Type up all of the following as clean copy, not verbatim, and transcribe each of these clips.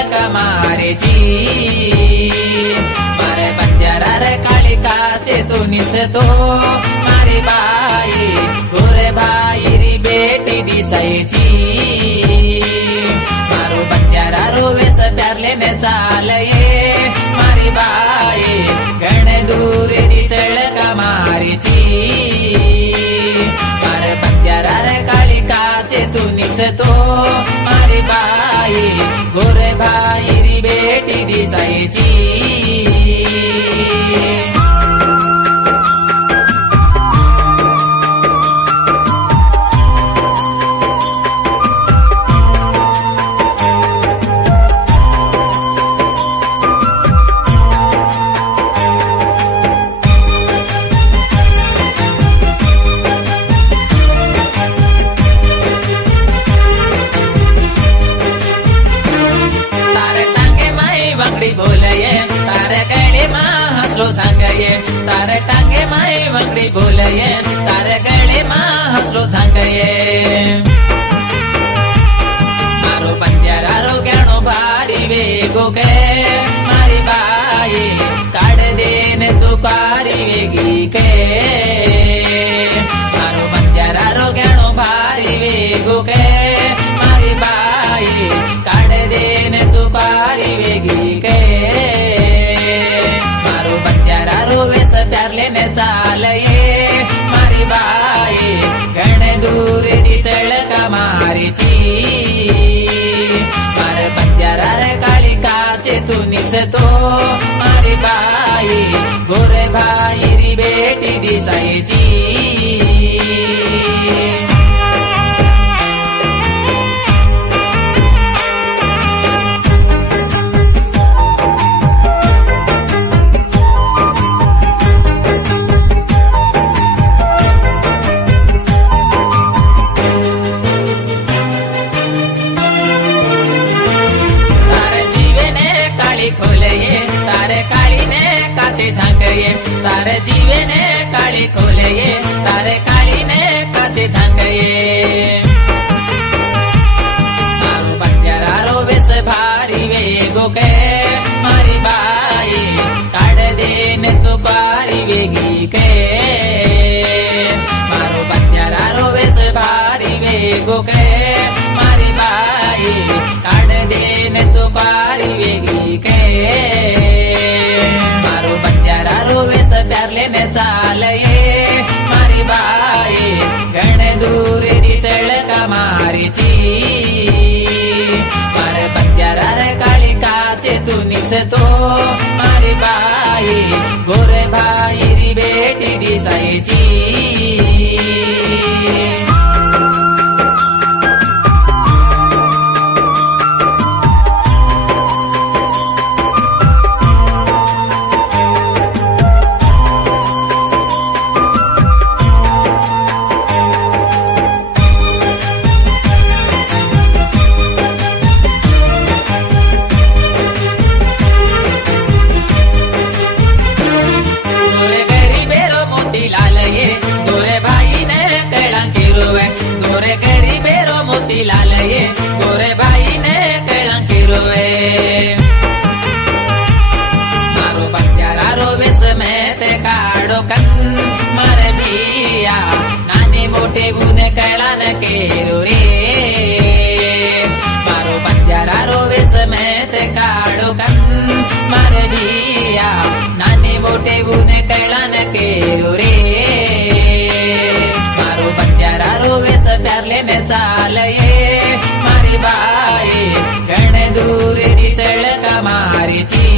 चढ़क मारे जी मारे बंजारार काली काचे तू निस तो मारी बाई गोरे भाई री बेटी दिसाई जी मारो बंजारारो वेस प्यार लेने चाल ये मारी बाई गणे दूर दी चढ़क मारी जी मारे बंजारार काली काचे तू निस तो मारी बाई गोरे भाई री बेटी दिसाई जी बोलये तारे गले माँ हंसलो झांगये तारे टांगे माए वंगड़ी बोलये तारे गले माँ हंसलो झांगये मारो बंजारारो गणो भारी वेगो के मारी बाई काढ़ देने तू कारी वेगी के मारो बंजारारो गणो भारी वेगो के मारी बाई काढ़ देने तू कारी वेगी के मारो बंजारारो वेस प्यार लेने चाल ये मारी बाई गणे दूर दी चढ़क मारी जी मारे बंजारार काली काचे तू निस तो मारी बाई गोरे भाई री बेटी दिसाई जी खोलये तारे काली ने काचे झांकये तारे जीवे ने काली खोलये तारे काली ने काचे झांकये मारो बंजारारो वेस भारी वेगो के मारी बाई काढ़ देने तू कारी वेगी के मारो बंजारारो वेस भारी वेगो के मारी बाई काढ़ देने तू कारी वेगी के मारो बंजारारो वेस प्यार लेने चाल ये मारी बाई गणे दूर दी चढ़क मारी जी मारे बंजारार काली काचे तू निस तो मारी बाई गोरे भाई री बेटी दिसाई जी गोरे भाई ने कलंकी रोवे गोरे गरीबेरो मोती लाल ये गोरे भाई ने कलंकी रोवे मारो बंजारारो वेस में ते काड़ो कन मारे बिया नानी मोटे गुने कलन के रे मारो बंजारारो वेस में ते काड़ो कन मारे बिया नानी मोटे गुने कलन के रे मारो बंजारारो वेस प्यार लेने चाल ये मारी बाई गणे दूर दी चढ़क मारी जी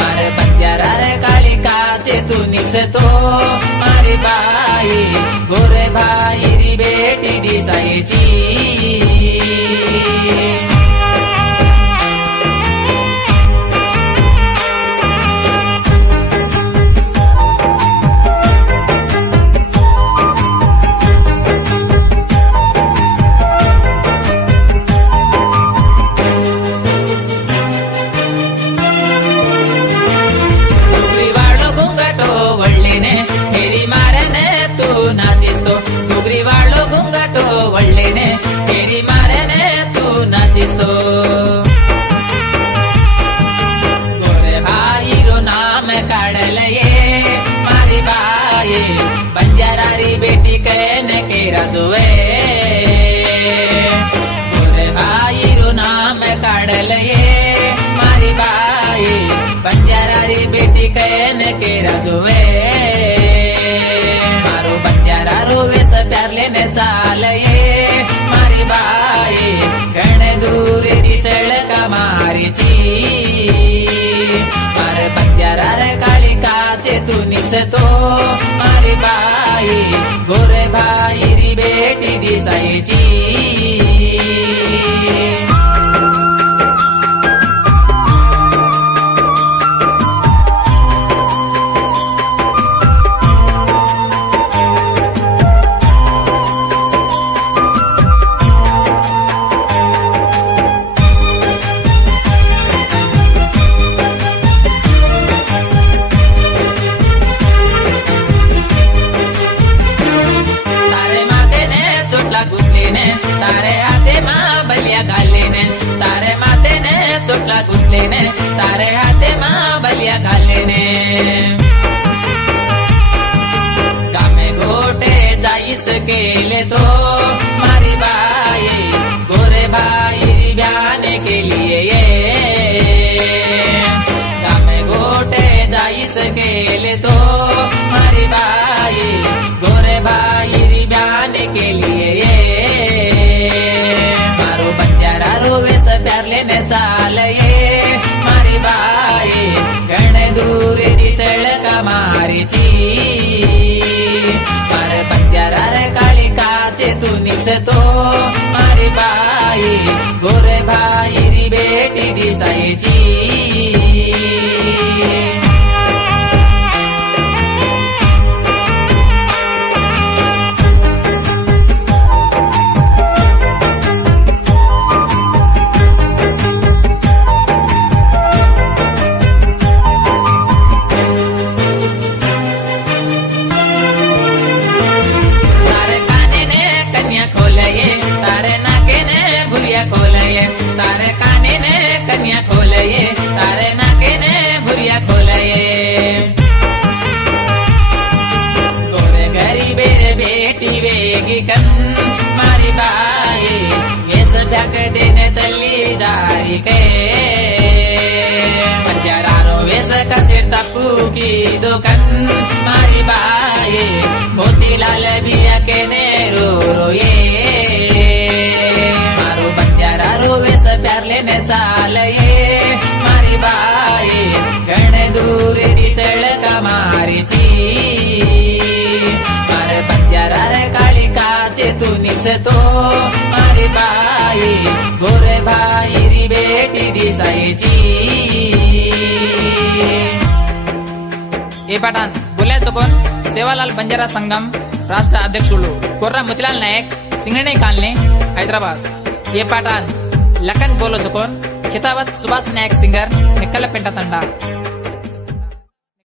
मारे बंजारार काली काचे तू निस तो मारी बाई गोरे भाई री बेटी दिसाई जी नाचिस्तो डोगरी वालो घुंगटो वल्लेने दिसतो गोरे भाई रो नाम काढल ये मारी बाई बंजारारी बेटी कहने के राजुए गोरे भाई रो नाम काढल ये मारी बाई बंजारारी बेटी कहने के राजुए मारो बंजारा रोवे से प्यार लेने चाल ये मारी बाई घणे दूर दी चढ़ का मारी ची मारे बंजारा रे काली काचे तू निसतो मारी बाई गोरे भाई री बेटी दिसाई ची तारे हाथे माँ बलिया घाले ने तारे माथे ने चोटला गुंतले ने तारे हाथे माँ बलिया घाले ने कामे गोटे जाइस केले तो मारी बाई गोरे भाई ब्याने के लिए ये कामे गोटे जाइस केले तो मारी बाई गोरे भाई ब्याने के लिए ये मारो बंजारा रोवे से प्यार लेने चाल ये मारी बाई घणे दूर दी चढ़ का मारी ची मारे बंजारा रे काली काचे तू निसतो मारी बाई गोरे भाई री बेटी दिसाई ची तारे नाके ने भुरिया खोलये तारे काने ने कन्या खोलये तारे नाके ने भुरिया खोलये गोरे गरीबे बेटी वेगी कन मारी बाई वेस ढक देने चली जारी के बंजारा रो वेस का सिर तप्पू की दुकान मारी बाई मोतीलाल बिया के ने रो रोये मारो बंजारा रोवे से प्यार लेने चाल ये मारी बाई घणे दूर दी चढ़ का मारी ची मारे बंजारा रे काली काचे तू निसतो मारी बाई गोरे भाई री बेटी दिसाई ची ఏ పటాన్ बोलायचं कोण सेवालाल बंजारा संगम राष्ट्र अध्यक्षुలు कोर्रा मोतीलाल नायक सिंगणे कालने हैदराबाद ये पाठान लखन बोलोचं कोण खिताबत सुभाष नायक सिंगर निकल पेंटा तंडा